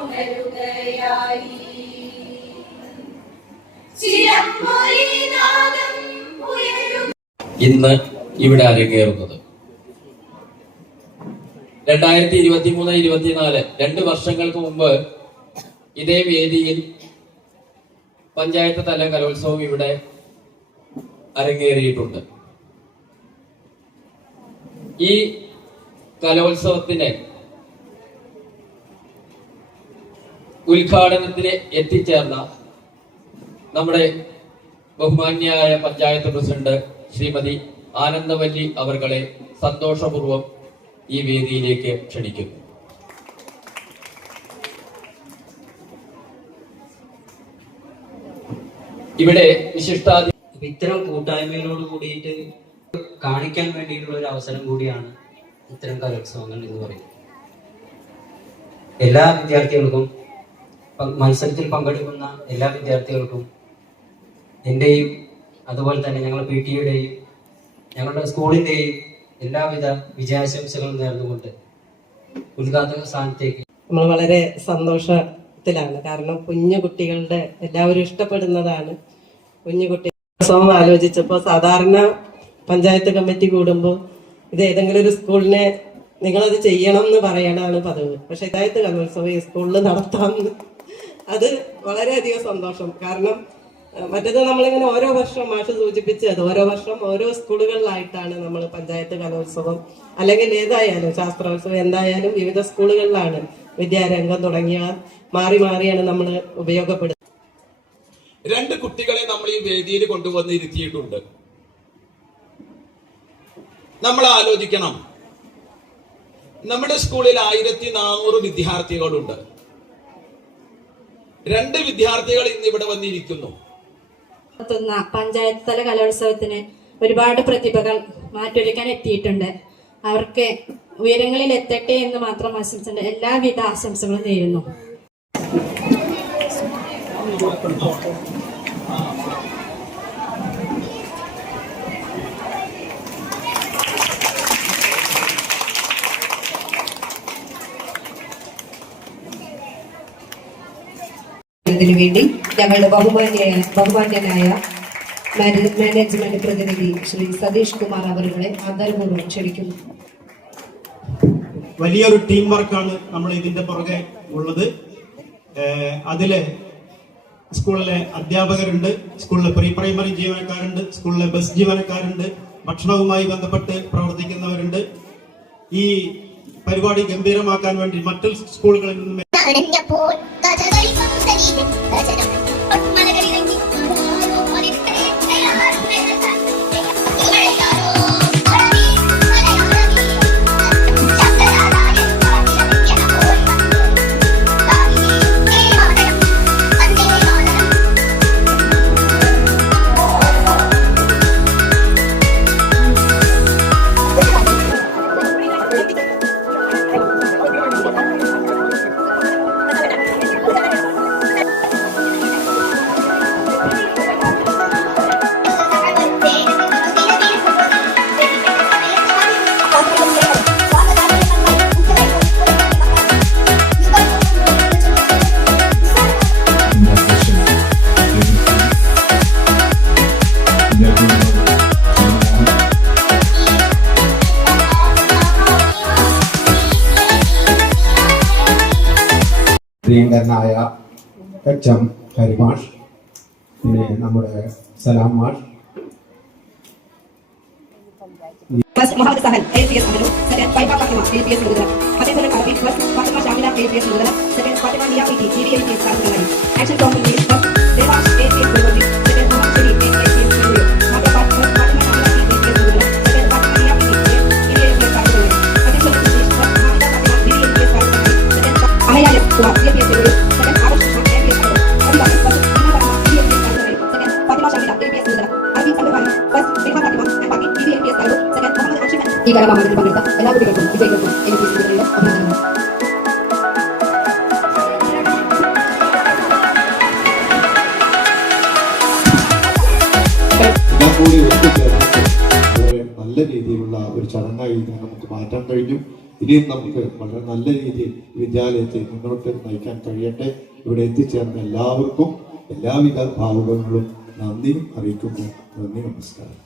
ഉണരുകയായി. ഇന്ന് ഇവിടെ അരങ്ങേറുന്നത് 2023-24 2 വർഷങ്ങൾക്ക് മുമ്പ് ഇതേ വേദിയിൽ പഞ്ചായത്ത് തല കലോത്സവം ഇവിടെ അരങ്ങേറിയിട്ടുണ്ട്. ഈ കലോത്സവത്തിന് ഉദ്ഘാടനത്തിന് എത്തിച്ചേർന്ന നമ്മുടെ ബഹുമാന്യായ പഞ്ചായത്ത് പ്രസിഡന്റ് ശ്രീമതി ആനന്ദവല്ലി അവർകളെ സന്തോഷപൂർവ്വം ഈ വേദിയിലേക്ക് ക്ഷണിക്കുന്നു. ഇവിടെ വിശിഷ്ടാതി ഇത്തരം കൂട്ടായ്മയോട് കൂടിയിട്ട് കാണിക്കാൻ വേണ്ടിയിട്ടുള്ള ഒരു അവസരം കൂടിയാണ് ഇത്തരം കലോത്സവങ്ങൾ എന്ന് പറയുന്നത്. എല്ലാ വിദ്യാർത്ഥികൾക്കും മത്സരത്തിൽ പങ്കെടുക്കുന്ന എല്ലാ വിദ്യാർത്ഥികൾക്കും എന്റെയും അതുപോലെ തന്നെ ഞങ്ങളുടെ PTA-യുടെയും ഞങ്ങളുടെ സ്കൂളിന്റെയും എല്ലാവിധ വിജയാശംസകളും നേർന്നുകൊണ്ട് ഉദ്ഘാടന സ്ഥാനത്തേക്ക് നമ്മൾ വളരെ സന്തോഷത്തിലാണ്. കാരണം കുഞ്ഞു കുട്ടികളുടെ എല്ലാവരും ഇഷ്ടപ്പെടുന്നതാണ് കുഞ്ഞു കുട്ടികൾ. ആലോചിച്ചപ്പോൾ സാധാരണ പഞ്ചായത്ത് കമ്മിറ്റി കൂടുമ്പോൾ ഇത് ഏതെങ്കിലും ഒരു സ്കൂളിനെ നിങ്ങളത് ചെയ്യണം എന്ന് പറയണതാണ് പതിവ്. പക്ഷെ പഞ്ചായത്ത് കലോത്സവം ഈ സ്കൂളിൽ നടത്താമെന്ന് അത് വളരെയധികം സന്തോഷം. കാരണം മറ്റേത് നമ്മളിങ്ങനെ ഓരോ വർഷം മാഷ് സൂചിപ്പിച്ചത് ഓരോ വർഷം ഓരോ സ്കൂളുകളിലായിട്ടാണ് നമ്മൾ പഞ്ചായത്ത് കലോത്സവം അല്ലെങ്കിൽ ഏതായാലും ശാസ്ത്രോത്സവം എന്തായാലും വിവിധ സ്കൂളുകളിലാണ് വിദ്യാരംഗം തുടങ്ങിയ മാറി മാറിയാണ് നമ്മൾ ഉപയോഗപ്പെടുത്തുന്നത്. 2 കുട്ടികളെ നമ്മൾ ഈ വേദിയിൽ കൊണ്ടുവന്ന് ഇരുത്തിയിട്ടുണ്ട്. നമ്മൾ ആലോചിക്കണം, നമ്മുടെ സ്കൂളിൽ 1400 വിദ്യാർത്ഥികളുണ്ട്. 2 വിദ്യാർത്ഥികൾ ഇന്ന് ഇവിടെ വന്നിരിക്കുന്നു. പഞ്ചായത്ത് തല കലോത്സവത്തിന് ഒരുപാട് പ്രതിഭകൾ മാറ്റൊരുക്കാൻ എത്തിയിട്ടുണ്ട്. അവർക്ക് ഉയരങ്ങളിൽ എത്തട്ടെ എന്ന് മാത്രം ആശംസിച്ചുണ്ട്. എല്ലാവിധ ആശംസകളും നേരുന്നു. വേണ്ടി ഞങ്ങളുടെ ബഹുമാന്യനായ മാനേജ്മെന്റ് പ്രതിനിധി ശ്രീ സതീഷ് കുമാർ അവരുടെ ആദരപൂർവ്വം ക്ഷണിക്കുന്നു. വലിയൊരു ടീം വർക്കാണ് നമ്മൾ ഇതിന്റെ പുറകെ ഉള്ളത്. അതിലെ സ്കൂളിലെ അധ്യാപകരുണ്ട്, സ്കൂളിലെ പ്രീ പ്രൈമറി ജീവനക്കാരുണ്ട്, സ്കൂളിലെ ബസ് ജീവനക്കാരുണ്ട്, ഭക്ഷണവുമായി ബന്ധപ്പെട്ട് പ്രവർത്തിക്കുന്നവരുണ്ട്. ഈ പരിപാടി ഗംഭീരമാക്കാൻ വേണ്ടി മറ്റു സ്കൂളുകളിൽ നിന്നും പ്രിയങ്കരനായ HM ഹരിമാഷ്, പിന്നെ നമ്മുടെ സലാം മാഷ്, മുഹമ്മദ് സഹൽ APS അമലു, സെക്കൻഡ് ഫൈബ ഫാത്തിമ APS മുതല, ഫാത്തിമ അറബി ഫസ്റ്റ് ഫാത്തിമ ഷാമില APS മുതല, second Fathima Niya PT APS Cardinal action company first Devash APS മുതല, സെക്കൻഡ് മുഹമ്മദ് ഷരീഫ് APS മുതല, മറ്റേ ഫാത്തിമ ഷാമില APS മുതല, second Fathima Niya PT APS Cardinal Fathima Fathima APS Cardinal, second Amaya Kumar APS മുതല, second Adarsh APS Cardinal, Abhilash first APS Cardinal, second Fathima Shamila APS മുതല, അറബി സംഘടന first Deva Fathima APS Cardinal, second Muhammad Ashiman. ഈ കലാകാരന്മാരിൽ പങ്കെടുത്ത എല്ലാ കുട്ടികൾക്കും വിജയികൾക്കും എനിക്ക് അഭിനന്ദനങ്ങൾ. എല്ലാം കൂടി ഒത്തുചേർന്നിട്ട് വളരെ നല്ല രീതിയിലുള്ള ഒരു ചടങ്ങായി നമുക്ക് മാറ്റാൻ കഴിഞ്ഞു. ഇനിയും നമുക്ക് വളരെ നല്ല രീതിയിൽ വിദ്യാലയത്തെ മുന്നോട്ട് നയിക്കാൻ കഴിയട്ടെ. ഇവിടെ എത്തിച്ചേർന്ന എല്ലാവർക്കും എല്ലാവിധ ഭാവുകങ്ങളും നന്ദിയും അറിയിക്കുന്നു. നന്ദി, നമസ്കാരം.